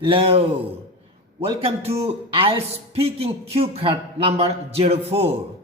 Hello, welcome to IELTS Speaking Cue Card number 04.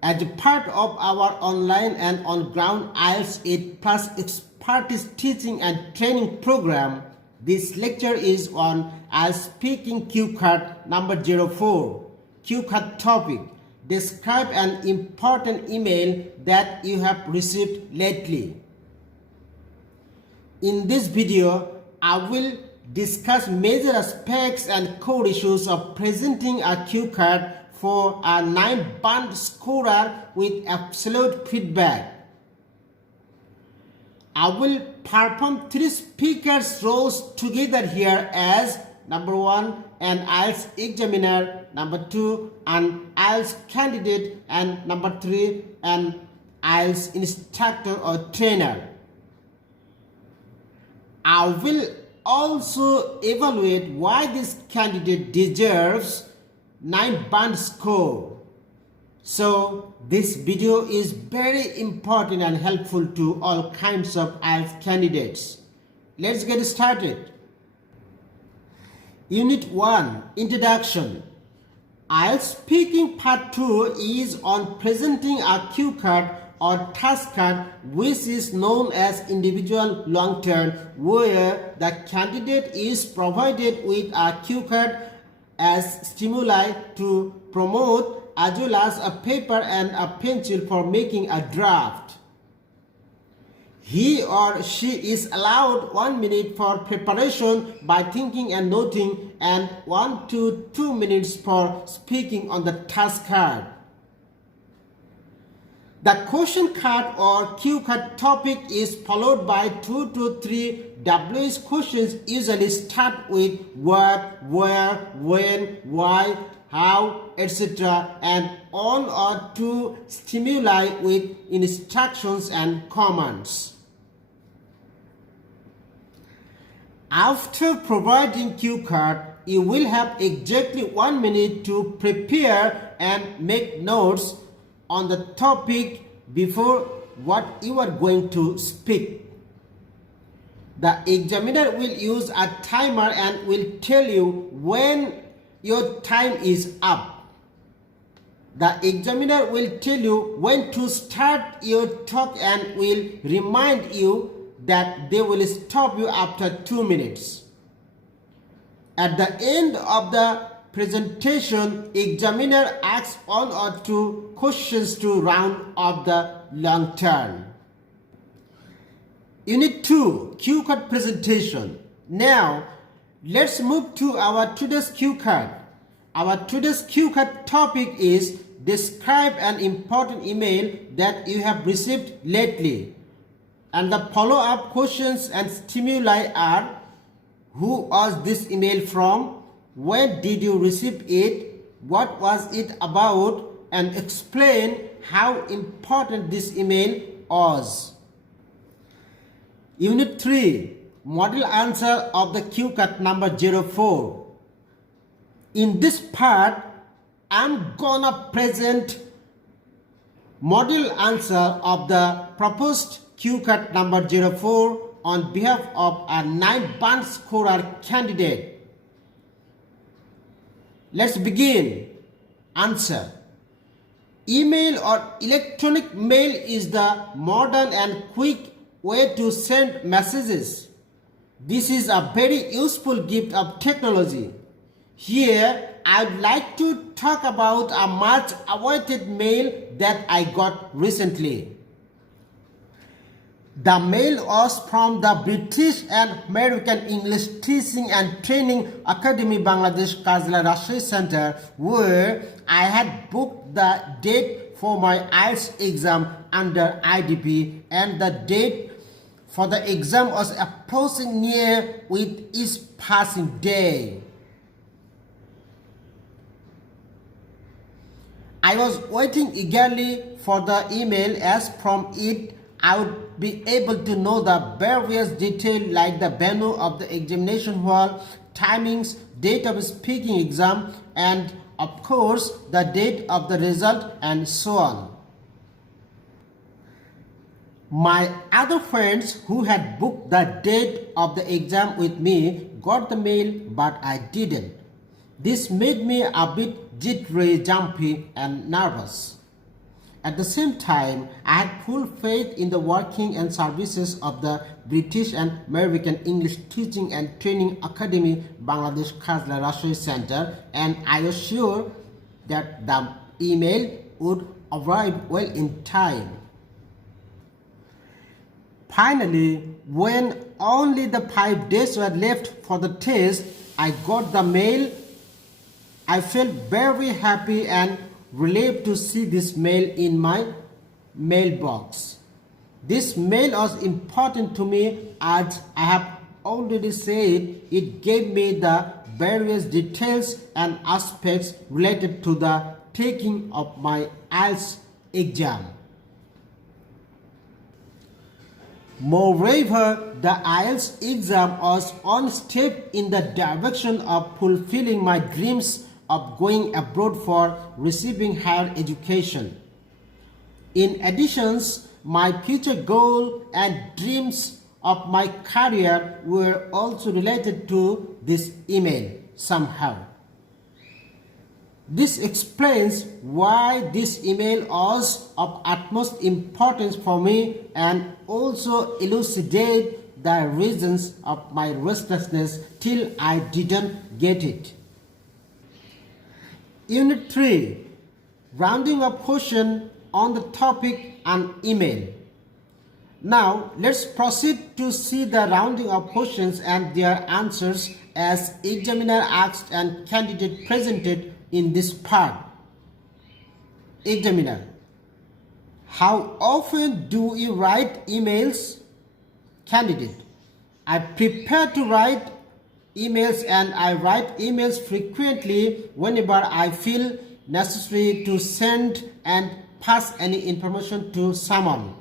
As a part of our online and on-ground IELTS 8 Plus Expertise Teaching and Training Program, this lecture is on IELTS Speaking Cue Card number 04. Cue Card topic: describe an important email that you have received lately. In this video, I will discuss major aspects and core issues of presenting a cue card for a 9-band scorer with absolute feedback. I will perform 3 speakers' roles together here as number 1, an IELTS examiner, number 2, an IELTS candidate, and number 3, an IELTS instructor or trainer. I will also evaluate why this candidate deserves 9-band score. So this video is very important and helpful to all kinds of IELTS candidates. Let's get started. Unit 1, Introduction. IELTS Speaking Part 2 is on presenting a cue card or task card, which is known as individual long term, where the candidate is provided with a cue card as stimuli to promote, as well as a paper and a pencil for making a draft. He or she is allowed 1 minute for preparation by thinking and noting, and 1 to 2 minutes for speaking on the task card. The question card or cue card topic is followed by 2 to 3 WH questions, usually start with what, where, when, why, how, etc., and 1 or 2 stimuli with instructions and commands. After providing cue card, you will have exactly 1 minute to prepare and make notes on the topic before what you are going to speak. The examiner will use a timer and will tell you when your time is up. The examiner will tell you when to start your talk and will remind you that they will stop you after 2 minutes. At the end of the presentation, examiner asks 1 or 2 questions to round up the long term. Unit 2, Cue Card Presentation. Now, let's move to our today's cue card. Our today's cue card topic is describe an important email that you have received lately. And the follow-up questions and stimuli are: who was this email from? When did you receive it? What was it about? And explain how important this email was. Unit 3, Model Answer of the cue card number 04. In this part, I'm gonna present model answer of the proposed cue card number 04 on behalf of a 9-band scorer candidate. Let's begin. Answer. Email or electronic mail is the modern and quick way to send messages. This is a very useful gift of technology. Here, I'd like to talk about a much awaited mail that I got recently. The mail was from the British and American English Teaching and Training Academy Bangladesh Kazla Rashid Center, where I had booked the date for my IELTS exam under IDP, and the date for the exam was approaching near with each passing day. I was waiting eagerly for the email, as from it I would be able to know the various details like the venue of the examination hall, timings, date of speaking exam, and of course the date of the result, and so on. My other friends who had booked the date of the exam with me got the mail, but I didn't. This made me a bit jittery, jumpy, and nervous. At the same time, I had full faith in the working and services of the British and American English Teaching and Training Academy, Bangladesh Khazla Rashid Center, and I was sure that the email would arrive well in time. Finally, when only the 5 days were left for the test, I got the mail. I felt very happy and relieved to see this mail in my mailbox. This mail was important to me, as I have already said. It gave me the various details and aspects related to the taking of my IELTS exam. Moreover, the IELTS exam was one step in the direction of fulfilling my dreams of going abroad for receiving higher education. In addition, my future goal and dreams of my career were also related to this email somehow. This explains why this email was of utmost importance for me, and also elucidates the reasons of my restlessness till I didn't get it. Unit 3. Rounding up portion on the topic and email. Now let's proceed to see the rounding up questions and their answers as examiner asked and candidate presented in this part. Examiner: how often do you write emails? Candidate: I prepare to write emails, and I write emails frequently whenever I feel necessary to send and pass any information to someone.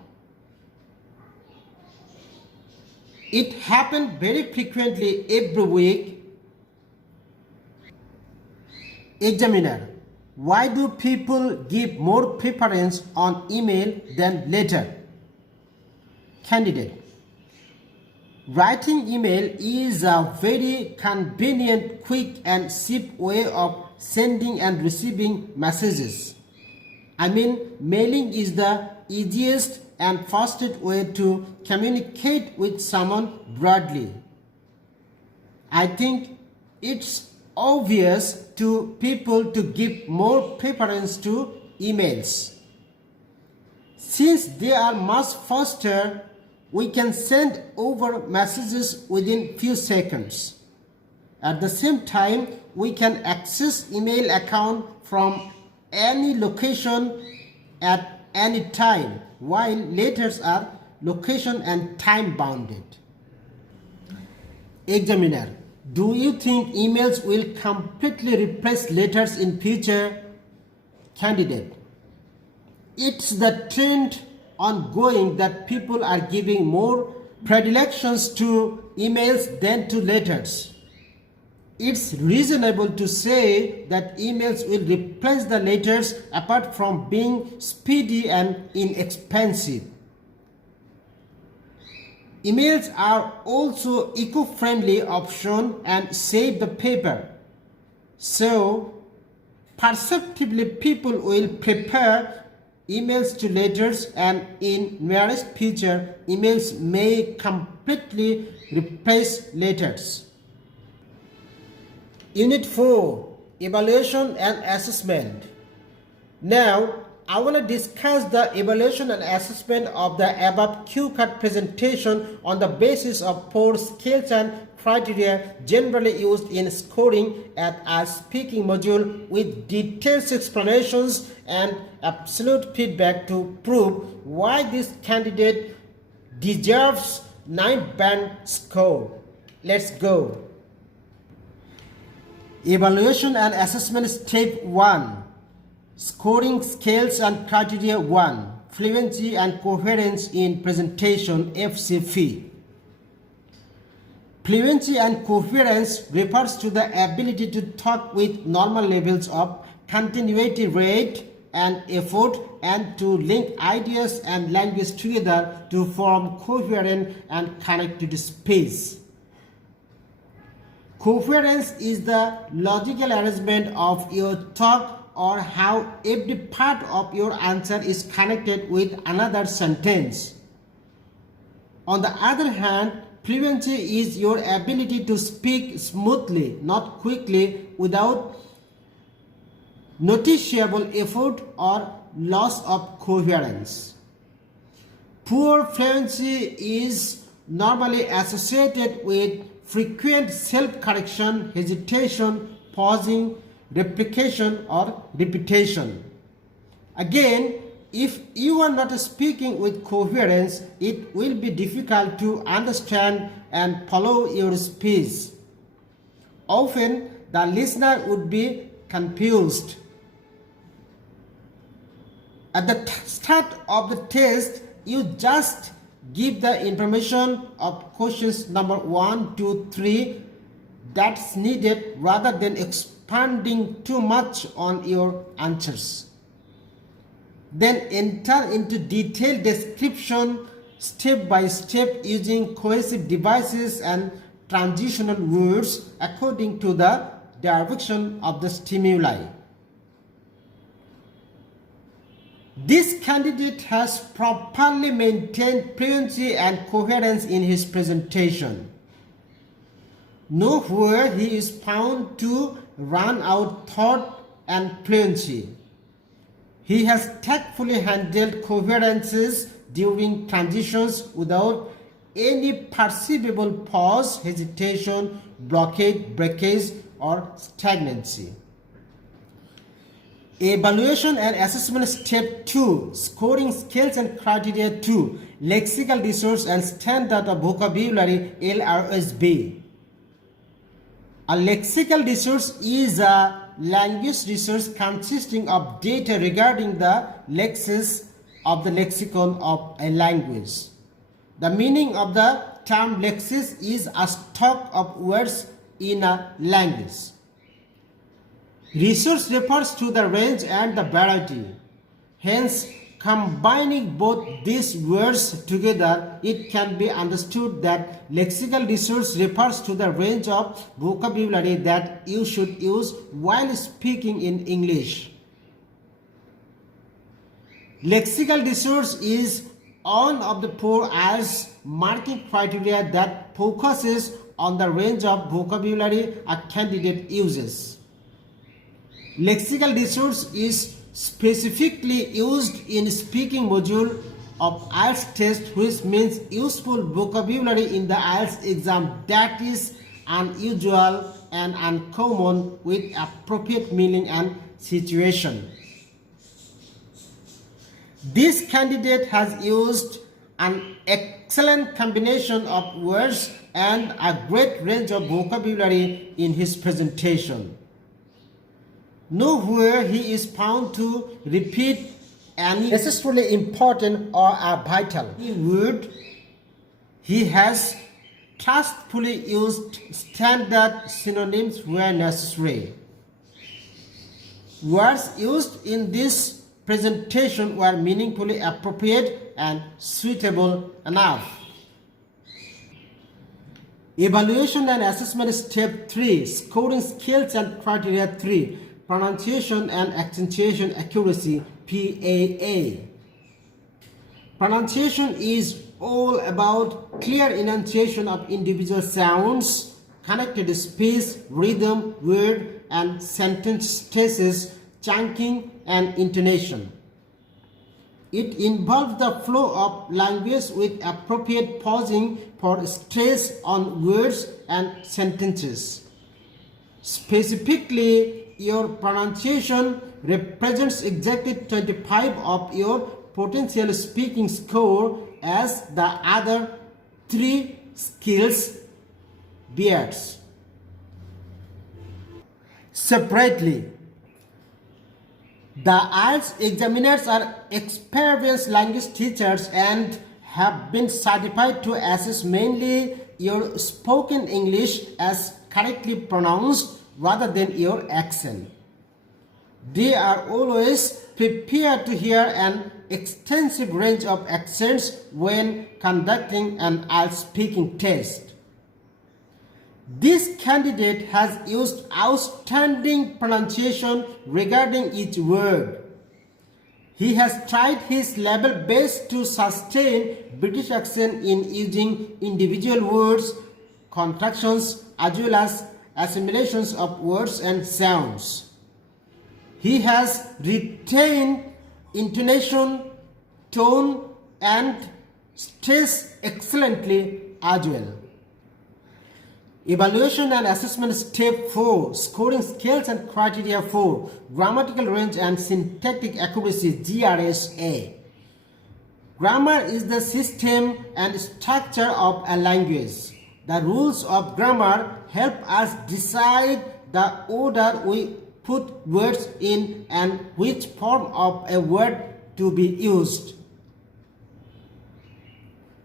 It happens very frequently every week. Examiner: why do people give more preference on email than letter? Candidate: writing email is a very convenient, quick and cheap way of sending and receiving messages. I mean, mailing is the easiest and fastest way to communicate with someone broadly. I think it's obvious to people to give more preference to emails. Since they are much faster, we can send over messages within few seconds. At the same time, we can access email account from any location at any time, while letters are location and time bounded. Examiner: do you think emails will completely replace letters in future? Candidate: it's the trend ongoing that people are giving more predilections to emails than to letters. It's reasonable to say that emails will replace the letters, apart from being speedy and inexpensive. Emails are also eco-friendly option and save the paper. So, perceptibly people will prefer emails to letters, and in nearest future, emails may completely replace letters. Unit 4. Evaluation and Assessment. Now, I want to discuss the evaluation and assessment of the above cue card presentation on the basis of 4 scales and criteria generally used in scoring at a speaking module, with detailed explanations and absolute feedback to prove why this candidate deserves 9-band score. Let's go. Evaluation and Assessment Step 1. Scoring Scales and Criteria 1. Fluency and Coherence in Presentation, FCP. Fluency and coherence refers to the ability to talk with normal levels of continuity rate, and effort, and to link ideas and language together to form coherent and connected speech. Coherence is the logical arrangement of your talk or how every part of your answer is connected with another sentence. On the other hand, fluency is your ability to speak smoothly, not quickly, without noticeable effort or loss of coherence. Poor fluency is normally associated with frequent self-correction, hesitation, pausing, replication, or repetition. Again, if you are not speaking with coherence, it will be difficult to understand and follow your speech. Often, the listener would be confused. At the start of the test, you just give the information of questions number 1, 2, 3 that's needed rather than expanding too much on your answers. Then enter into detailed description step by step using cohesive devices and transitional words according to the direction of the stimuli. This candidate has properly maintained fluency and coherence in his presentation. Nowhere he is found to run out thought and fluency. He has tactfully handled coherences during transitions without any perceivable pause, hesitation, blockade, breakage, or stagnancy. Evaluation and assessment step 2, scoring skills and criteria 2, lexical resource and standard of vocabulary LRSB. A lexical resource is a language resource consisting of data regarding the lexis of the lexicon of a language. The meaning of the term lexis is a stock of words in a language. Resource refers to the range and the variety. Hence, combining both these words together, it can be understood that lexical resource refers to the range of vocabulary that you should use while speaking in English. Lexical resource is one of the 4 IELTS marking criteria that focuses on the range of vocabulary a candidate uses. Lexical resource is specifically used in speaking module of IELTS test, which means useful vocabulary in the IELTS exam that is unusual and uncommon with appropriate meaning and situation. This candidate has used an excellent combination of words and a great range of vocabulary in his presentation. Nowhere he is found to repeat any necessarily important or a vital word. He has trustfully used standard synonyms where necessary. Words used in this presentation were meaningfully appropriate and suitable enough. Evaluation and assessment step 3, scoring skills and criteria 3, pronunciation and accentuation accuracy, PAA. Pronunciation is all about clear enunciation of individual sounds, connected speech, rhythm, word and sentence stresses, chunking and intonation. It involves the flow of language with appropriate pausing for stress on words and sentences. Specifically, your pronunciation represents exactly 25 of your potential speaking score as the other 3 skills bears. Separately, the IELTS examiners are experienced language teachers and have been certified to assess mainly your spoken English as correctly pronounced rather than your accent. They are always prepare to hear an extensive range of accents when conducting an IELTS speaking test. This candidate has used outstanding pronunciation regarding each word. He has tried his level best to sustain British accent in using individual words, contractions, as well as assimilations of words and sounds. He has retained intonation, tone, and stress excellently as well. Evaluation and Assessment Step 4, Scoring Scales and Criteria 4, Grammatical Range and Syntactic Accuracy, GRSA. Grammar is the system and structure of a language. The rules of grammar help us decide the order we put words in and which form of a word to be used.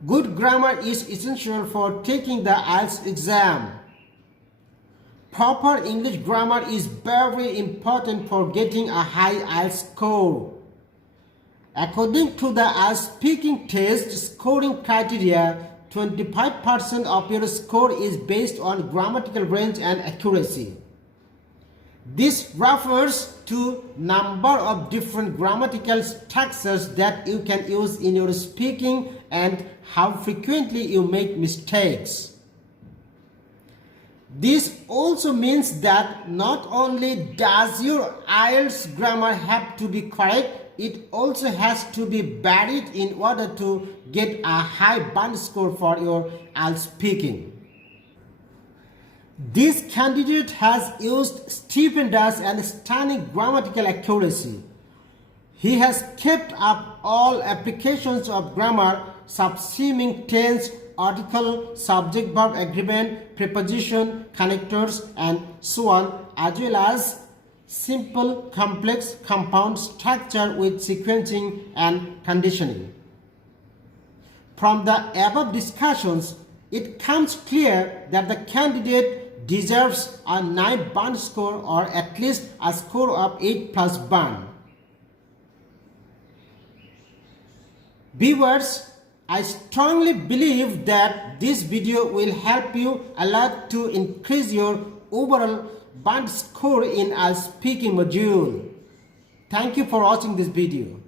Good grammar is essential for taking the IELTS exam. Proper English grammar is very important for getting a high IELTS score. According to the IELTS speaking test scoring criteria, 25% of your score is based on grammatical range and accuracy. This refers to number of different grammatical structures that you can use in your speaking and how frequently you make mistakes. This also means that not only does your IELTS grammar have to be correct, it also has to be varied in order to get a high band score for your IELTS speaking. This candidate has used stupendous and stunning grammatical accuracy. He has kept up all applications of grammar, subsuming tense, article, subject-verb agreement, preposition, connectors, and so on, as well as simple, complex, compound structure with sequencing and conditioning. From the above discussions, it comes clear that the candidate deserves a 9 band score or at least a score of 8+ band. Viewers, I strongly believe that this video will help you a lot to increase your overall band score in IELTS speaking module. Thank you for watching this video.